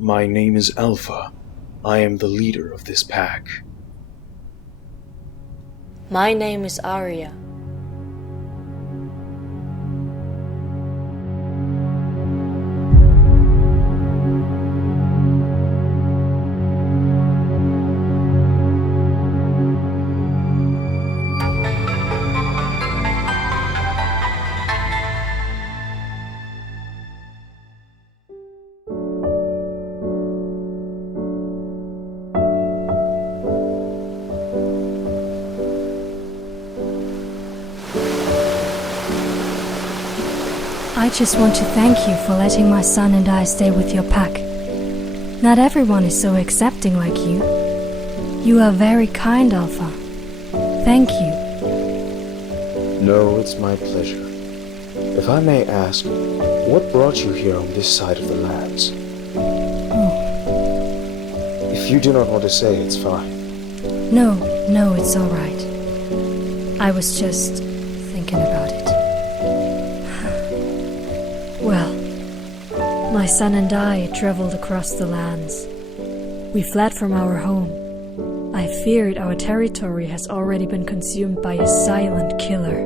My name is Alpha. I am the leader of this pack. My name is Arya. I just want to thank you for letting my son and I stay with your pack. Not everyone is so accepting like you. You are very kind, Alpha. Thank you. No, it's my pleasure. If I may ask, what brought you here on this side of the lands? If you do not want to say, it's fine. No, it's all right. I was just thinking about it. Well, my son and I traveled across the lands. We fled from our home. I feared our territory has already been consumed by a silent killer.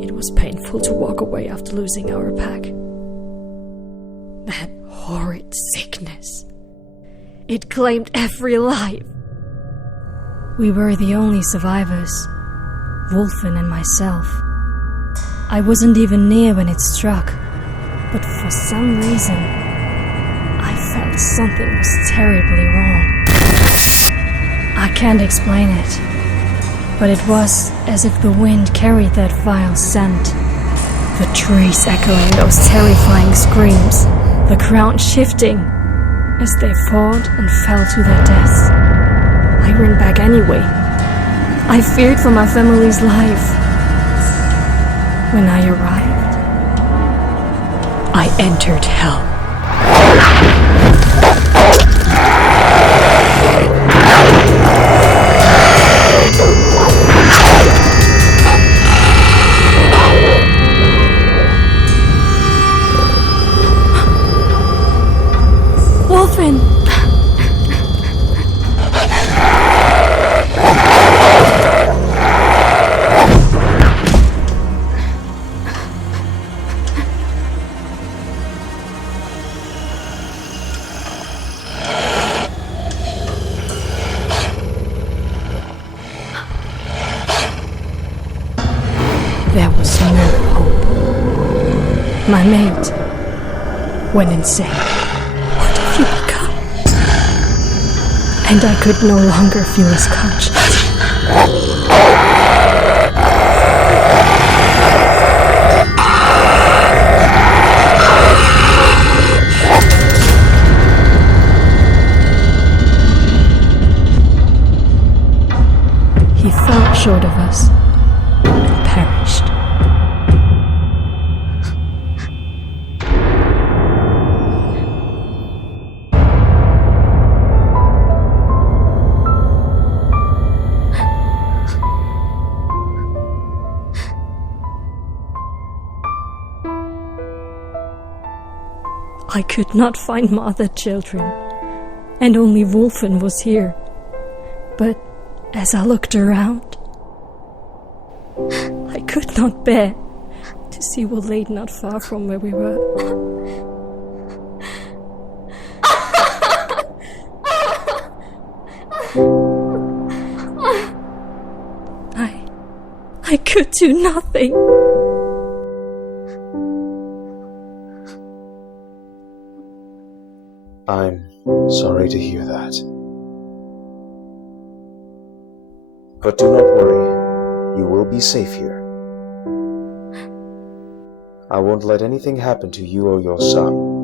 It was painful to walk away after losing our pack. That horrid sickness. It claimed every life. We were the only survivors, Wolfen and myself. I wasn't even near when it struck, but for some reason, I felt something was terribly wrong. I can't explain it, but it was as if the wind carried that vile scent. The trees echoing those terrifying screams, the ground shifting as they fought and fell to their deaths. I ran back anyway. I feared for my family's life. When I arrived, I entered hell. Wolfen! There was no hope. My mate went insane. What have you become? And I could no longer feel his conscience. He fell short of us and perished. I could not find my other children, and only Wolfen was here. But as I looked around, I could not bear to see what lay not far from where we were. I could do nothing. I'm sorry to hear that. But do not worry, you will be safe here. I won't let anything happen to you or your son.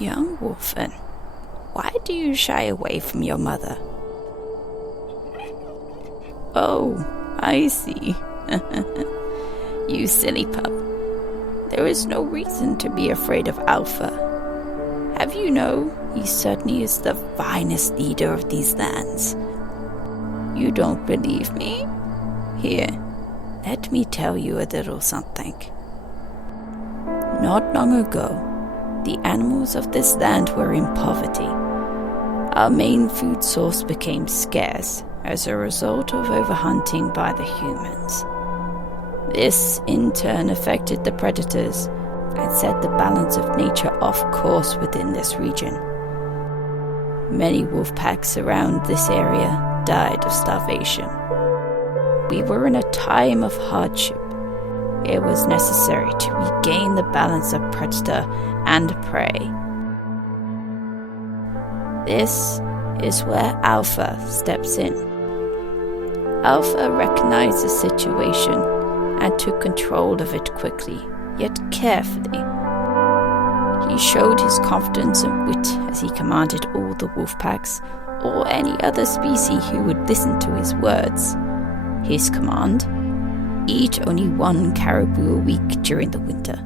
Young Wolfen, why do you shy away from your mother? Oh, I see. You silly pup. There is no reason to be afraid of Alpha. Have you know, he certainly is the finest leader of these lands. You don't believe me? Here, let me tell you a little something. Not long ago, the animals of this land were in poverty. Our main food source became scarce as a result of overhunting by the humans. This, in turn, affected the predators and set the balance of nature off course within this region. Many wolf packs around this area died of starvation. We were in a time of hardship. It was necessary to regain the balance of predator and prey. This is where Alpha steps in. Alpha recognized the situation and took control of it quickly, yet carefully. He showed his confidence and wit as he commanded all the wolf packs, or any other species who would listen to his words. His command: eat only one caribou a week during the winter,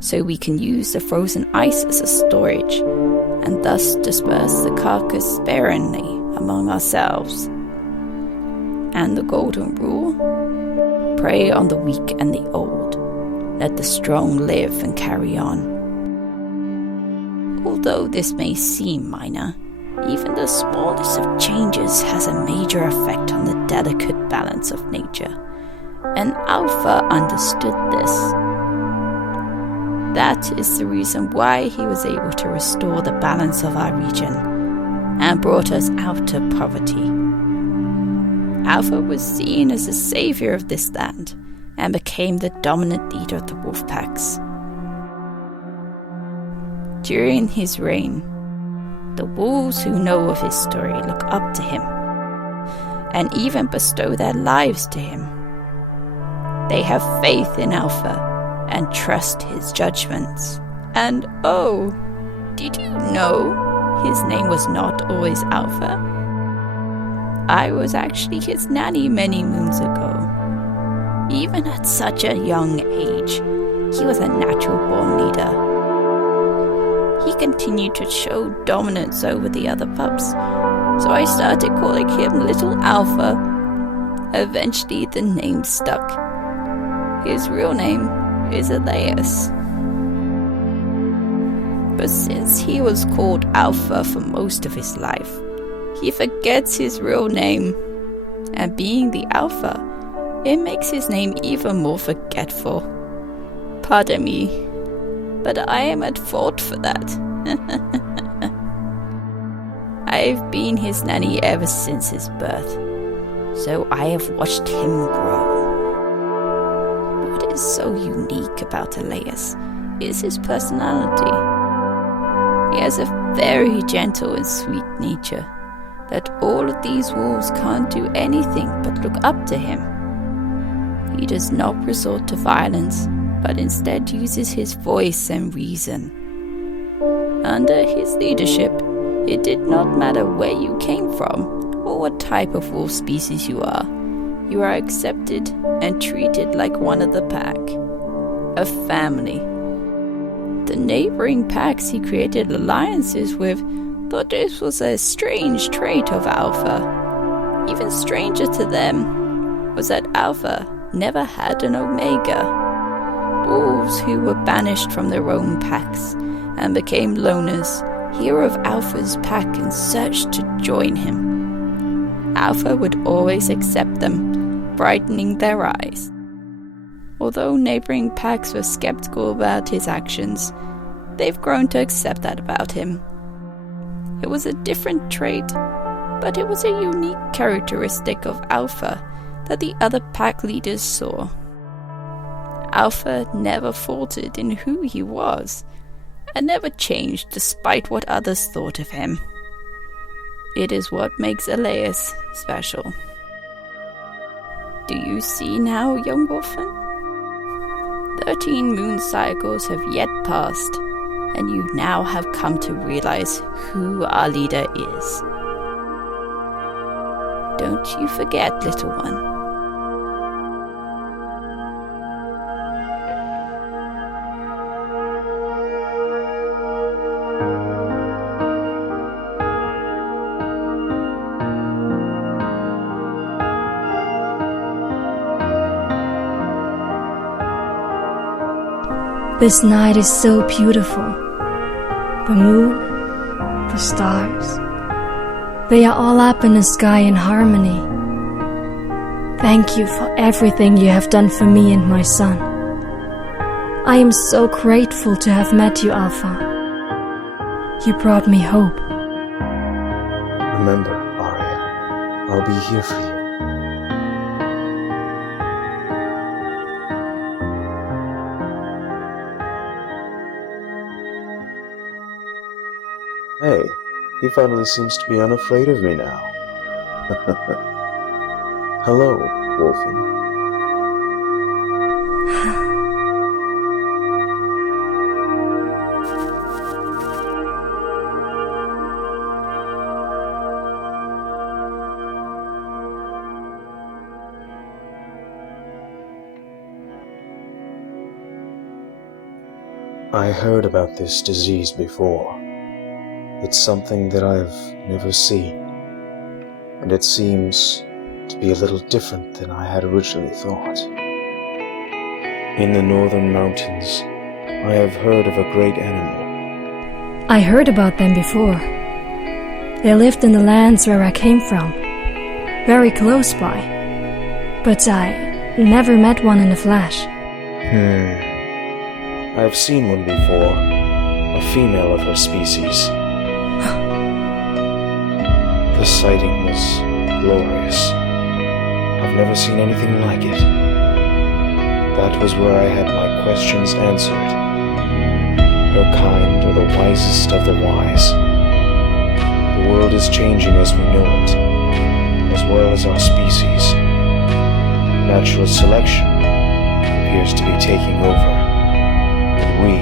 so we can use the frozen ice as a storage, and thus disperse the carcass sparingly among ourselves. And the golden rule: prey on the weak and the old. Let the strong live and carry on. Although this may seem minor, even the smallest of changes has a major effect on the delicate balance of nature, and Alpha understood this. That is the reason why he was able to restore the balance of our region and brought us out of poverty. Alpha was seen as the savior of this land and became the dominant leader of the wolf packs. During his reign, the wolves who know of his story look up to him and even bestow their lives to him. They have faith in Alpha and trust his judgments. And oh, did you know his name was not always Alpha? I was actually his nanny many moons ago. Even at such a young age, he was a natural-born leader. He continued to show dominance over the other pups, so I started calling him Little Alpha. Eventually, the name stuck. His real name is Elias. But since he was called Alpha for most of his life, he forgets his real name. And being the Alpha, it makes his name even more forgetful. Pardon me, but I am at fault for that. I've been his nanny ever since his birth, so I have watched him grow. What is so unique about Elias is his personality. He has a very gentle and sweet nature that all of these wolves can't do anything but look up to him. He does not resort to violence, but instead uses his voice and reason. Under his leadership, it did not matter where you came from or what type of wolf species you are accepted and treated like one of the pack, a family. The neighboring packs he created alliances with thought this was a strange trait of Alpha. Even stranger to them was that Alpha never had an Omega. Wolves who were banished from their own packs and became loners hear of Alpha's pack and search to join him. Alpha would always accept them, brightening their eyes. Although neighboring packs were skeptical about his actions, they've grown to accept that about him. It was a different trait, but it was a unique characteristic of Alpha that the other pack leaders saw. Alpha never faltered in who he was, and never changed despite what others thought of him. It is what makes Elias special. Do you see now, young Wolfen? 13 moon cycles have yet passed, and you now have come to realize who our leader is. Don't you forget, little one. This night is so beautiful. The moon, the stars, they are all up in the sky in harmony. Thank you for everything you have done for me and my son. I am so grateful to have met you, Alpha. You brought me hope. Remember, Arya, I'll be here for you. Hey, he finally seems to be unafraid of me now. Hello, Wolfen. I heard about this disease before. It's something that I've never seen, and it seems to be a little different than I had originally thought. In the northern mountains, I have heard of a great animal. I heard about them before. They lived in the lands where I came from, very close by, but I never met one in the flesh. I've seen one before, a female of her species. The sighting was glorious. I've never seen anything like it. That was where I had my questions answered. Her kind are the wisest of the wise. The world is changing as we know it, as well as our species. Natural selection appears to be taking over, and we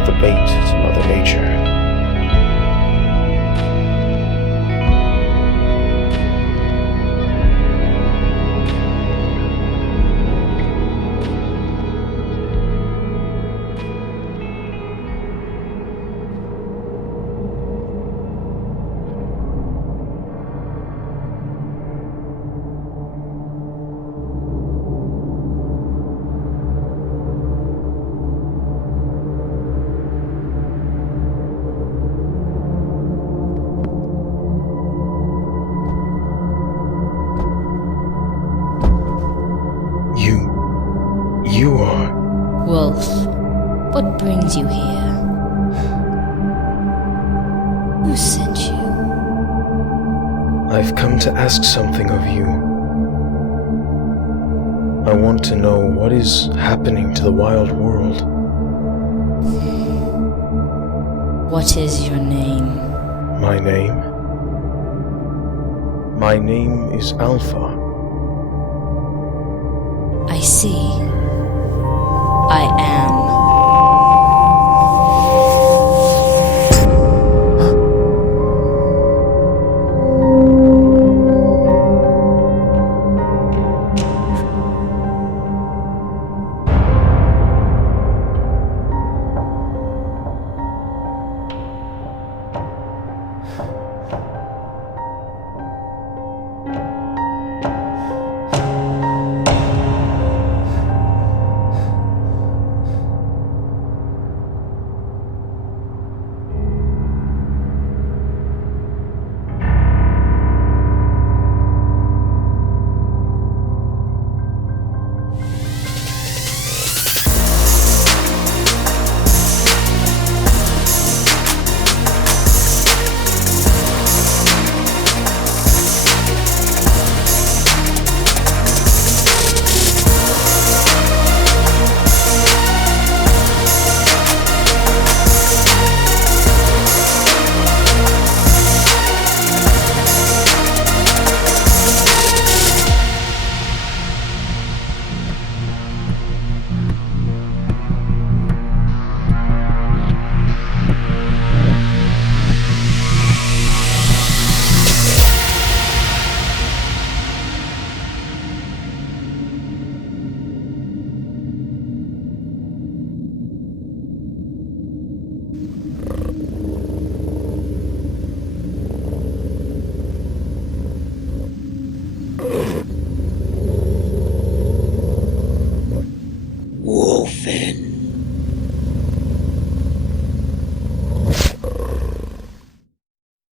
are the bait to Mother Nature. You are... Wolf, what brings you here? Who sent you? I've come to ask something of you. I want to know what is happening to the wild world. What is your name? My name? My name is Alpha. I see. I am